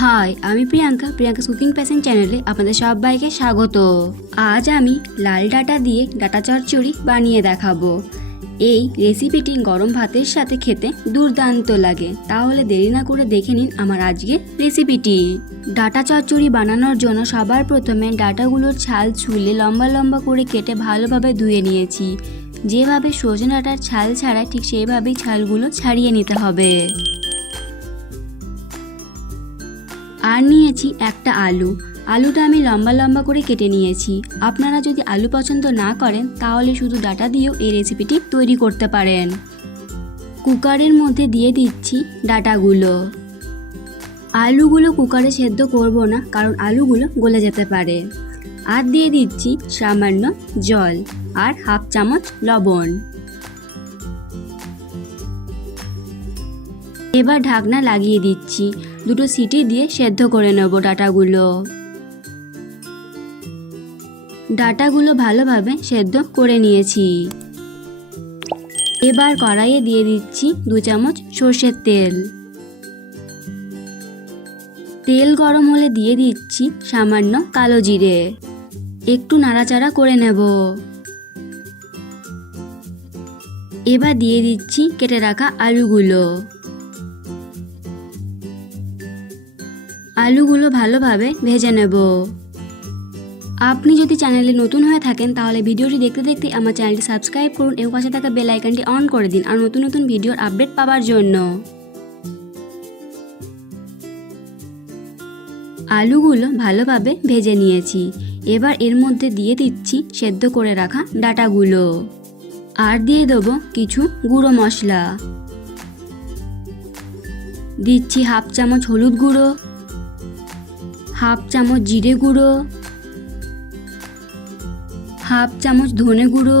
High, আমি Priyanka's cooking passion চ্যানেলে আপনাদের সবাইকে স্বাগত। আজ আমি লাল ডাঁটা দিয়ে ডাঁটা চচ্চড়ি বানিয়ে দেখাবো। এই রেসিপিটি গরম ভাতের সাথে খেতে দুর্দান্ত লাগে। তাহলে দেরি না করে দেখে নিন আমার আজকের রেসিপিটি। ডাঁটা চচ্চড়ি বানানোর জন্য সবার প্রথমে ডাঁটাগুলোর ছাল ছুলে লম্বা লম্বা করে কেটে ভালোভাবে ধুয়ে নিয়েছি। যেভাবে সজনে ডাঁটার ছাল ছাড়ায় ঠিক সেইভাবেই ছালগুলো ছাড়িয়ে নিতে হবে। আর নিয়েছি একটা আলুটা আমি লম্বা লম্বা করে কেটে নিয়েছি। আপনারা যদি আলু পছন্দ না করেন তাহলে শুধু ডাঁটা দিয়েও এই রেসিপিটি তৈরি করতে পারেন। কুকারের মধ্যে দিয়ে দিচ্ছি ডাঁটাগুলো। আলুগুলো কুকারে সেদ্ধ করব না, কারণ আলুগুলো গলে যেতে পারে। আর দিয়ে দিচ্ছি সামান্য জল আর হাফ চামচ লবণ। এবার ঢাকনা লাগিয়ে দিচ্ছি। দুটো সিটি দিয়ে সেদ্ধ করে নেব ডাঁটাগুলো ভালোভাবে সেদ্ধ করে নিয়েছি। এবার কড়াইয়ে দিয়ে দিচ্ছি 2 চামচ সর্ষের তেল। তেল গরম হলে দিয়ে দিচ্ছি সামান্য কালো জিরে। একটু নাড়াচাড়া করে নেব। এবার দিয়ে দিচ্ছি কেটে রাখা আলুগুলো ভালোভাবে ভেজে নেব। আপনি যদি চ্যানেলে নতুন হয়ে থাকেন তাহলে ভিডিওটি দেখতে দেখতে আমার চ্যানেলটি সাবস্ক্রাইব করুন এবং পাশে থাকা বেল আইকনটি অন করে দিন আর নতুন নতুন ভিডিওর আপডেট পাওয়ার জন্য। আলুগুলো ভালোভাবে ভেজে নিয়েছি। এবার এর মধ্যে দিয়ে দিচ্ছি সেদ্ধ করে রাখা ডাঁটাগুলো। আর দিয়ে দেবো কিছু গুঁড়ো মশলা। দিচ্ছি হাফ চামচ হলুদ গুঁড়ো, হাফ চামচ জিরে গুঁড়ো, হাফ চামচ ধনে গুঁড়ো,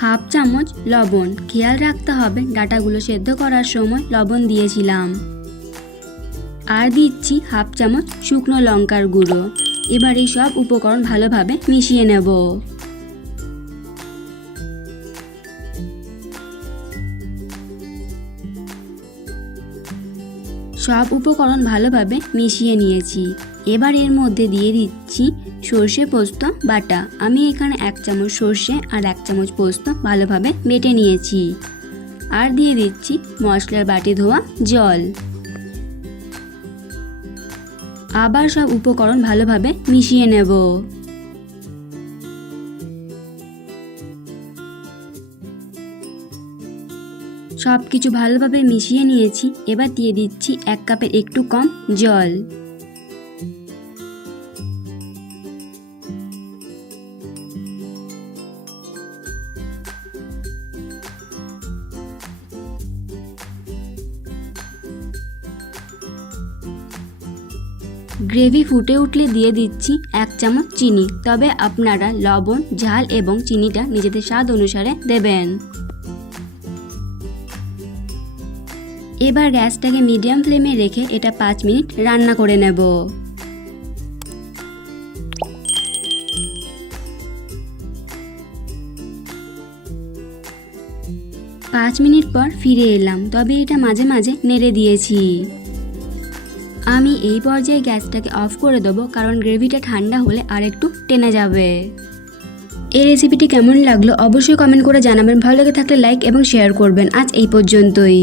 হাফ চামচ লবণ। খেয়াল রাখতে হবে ডাঁটাগুলো সেদ্ধ করার সময় লবণ দিয়েছিলাম। আর দিচ্ছি হাফ চামচ শুকনো লঙ্কার গুঁড়ো। এবার এই সব উপকরণ ভালোভাবে মিশিয়ে নেব। সব উপকরণ ভালোভাবে মিশিয়ে নিয়েছি। এবার এর মধ্যে দিয়ে দিচ্ছি সর্ষে পোস্ত বাটা। আমি এখানে 1 চামচ সর্ষে আর 1 চামচ পোস্ত ভালোভাবে বেটে নিয়েছি। আর দিয়ে দিচ্ছি মশলার বাটি ধোয়া জল। আবার সব উপকরণ ভালোভাবে মিশিয়ে নেব। সব কিছু ভালোভাবে মিশিয়ে নিয়েছি। এবার দিয়ে দিচ্ছি 1 কাপের একটু কম জল। গ্রেভি ফুটে উঠলে দিয়ে দিচ্ছি 1 চামচ চিনি। তবে আপনারা লবণ, ঝাল এবং চিনিটা নিজেদের স্বাদ অনুসারে দেবেন। এবার গ্যাসটাকে মিডিয়াম ফ্লেমে রেখে এটা 5 মিনিট রান্না করে নেব। 5 মিনিট পর ফিরে এলাম, তবে এটা মাঝে মাঝে নেড়ে দিয়েছি। আমি এই পর্যায়ে গ্যাসটাকে অফ করে দেবো, কারণ গ্রেভিটা ঠান্ডা হলে আর একটু টেনে যাবে। এই রেসিপিটি কেমন লাগলো অবশ্যই কমেন্ট করে জানাবেন। ভালো লেগে থাকলে লাইক এবং শেয়ার করবেন। আজ এই পর্যন্তই।